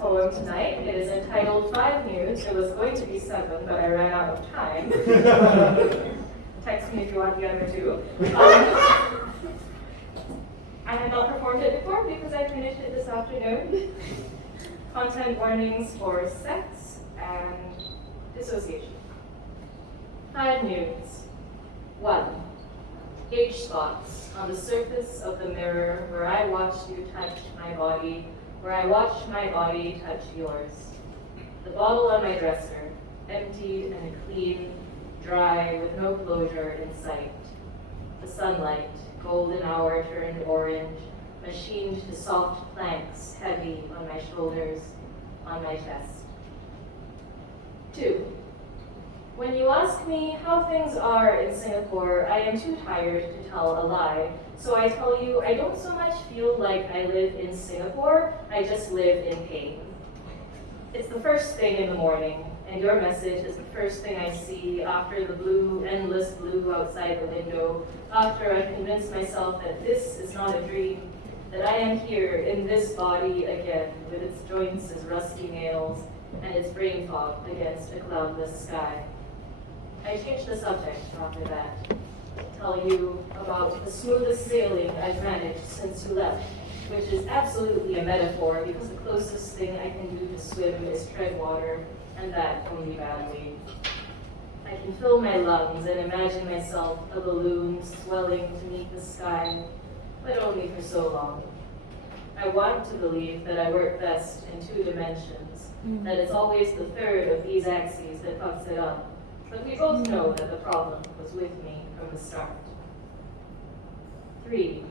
poem tonight. It is entitled 5 Nudes. It was going to be 7, but I ran out of time. Text me if you want the other 2. I had not performed it before because I finished it this afternoon. Content warnings for sex and dissociation. 5 nudes. 1. Age spots on the surface of the mirror where I watched you touch my body, where I watched my body touch yours. The bottle on my dresser, emptied and clean, dry, with no closure in sight. The sunlight, golden hour turned orange, machined to soft planks, heavy on my shoulders, on my chest. 2. When you ask me how things are in Singapore, I am too tired to tell a lie. So I tell you, I don't so much feel like I live in Singapore, I just live in pain. It's the first thing in the morning, and your message is the first thing I see after the blue, endless blue outside the window, after I convince myself that this is not a dream, that I am here in this body again, with its joints as rusty nails, and its brain fog against a cloudless sky. I change the subject after that. Tell you about the smoothest sailing I've managed since you left, which is absolutely a metaphor because the closest thing I can do to swim is tread water, and that only badly. I can fill my lungs and imagine myself a balloon swelling to meet the sky, but only for so long. I want to believe that I work best in 2 dimensions, that it's always the third of these axes that fucks it up. But we both know that the problem was with me from the start. 3.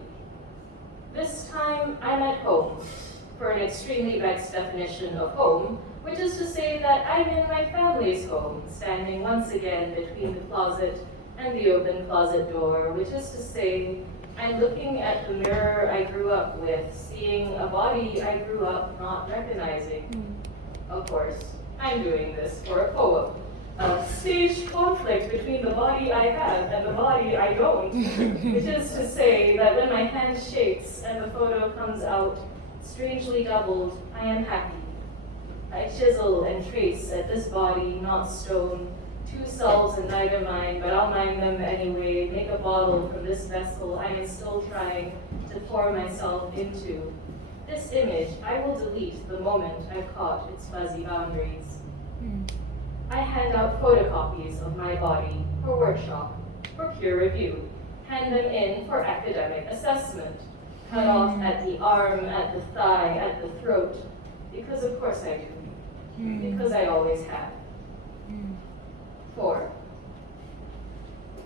This time I'm at home, for an extremely vexed definition of home, which is to say that I'm in my family's home, standing once again between the closet and the open closet door, which is to say, I'm looking at the mirror I grew up with, seeing a body I grew up not recognizing. Of course, I'm doing this for a poem. A staged conflict between the body I have and the body I don't, which is to say that when my hand shakes and the photo comes out, strangely doubled, I am happy. I chisel and trace at this body, not stone, 2 selves and neither mine, but I'll mind them anyway, make a bottle from this vessel I am still trying to pour myself into. This image I will delete the moment I've caught its fuzzy boundaries. I hand out photocopies of my body for workshop, for peer review, hand them in for academic assessment, cut off at the arm, at the thigh, at the throat, because of course I do, because I always have. 4.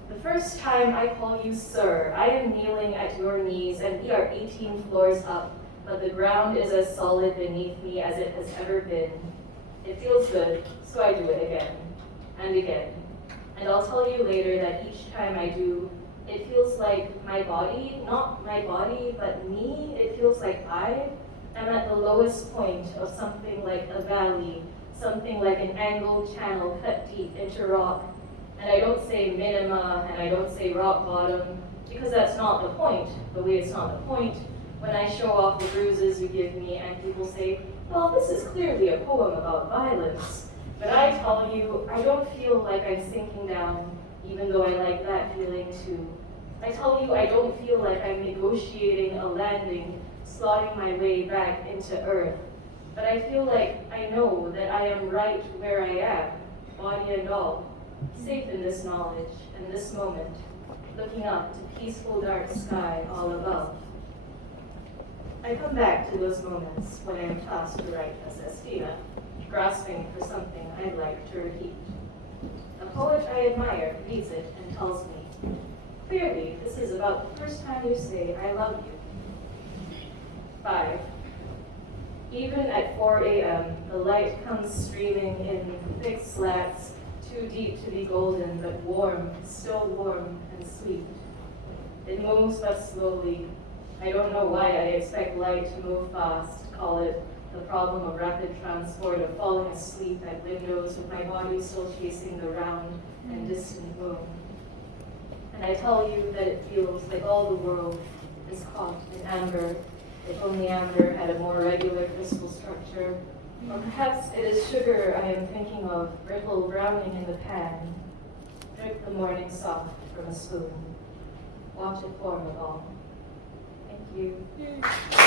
The first time I call you sir, I am kneeling at your knees and we are 18 floors up, but the ground is as solid beneath me as it has ever been. It feels good, so I do it again, and again. And I'll tell you later that each time I do, it feels like my body, not my body, but me, it feels like I am at the lowest point of something like a valley, something like an angled channel cut deep into rock. And I don't say minima, and I don't say rock bottom, because that's not the point, the way it's not the point. When I show off the bruises you give me and people say, well, this is clearly a poem about violence. But I tell you, I don't feel like I'm sinking down, even though I like that feeling too. I tell you, I don't feel like I'm negotiating a landing, slotting my way back into earth. But I feel like I know that I am right where I am, body and all, safe in this knowledge and this moment, looking up to peaceful dark sky all above. I come back to those moments when I am tasked to write a sestina, grasping for something I'd like to repeat. A poet I admire reads it and tells me, clearly this is about the first time you say I love you. 5. Even at 4 a.m., the light comes streaming in thick slats, too deep to be golden, but warm, still warm and sweet. It moves but slowly. I don't know why I expect light to move fast, call it the problem of rapid transport, of falling asleep at windows with my body still chasing the round and distant moon. And I tell you that it feels like all the world is caught in amber, if only amber had a more regular crystal structure, Or perhaps it is sugar I am thinking of, brittle browning in the pan. Drip the morning soft from a spoon. Watch it form a ball. Thank you.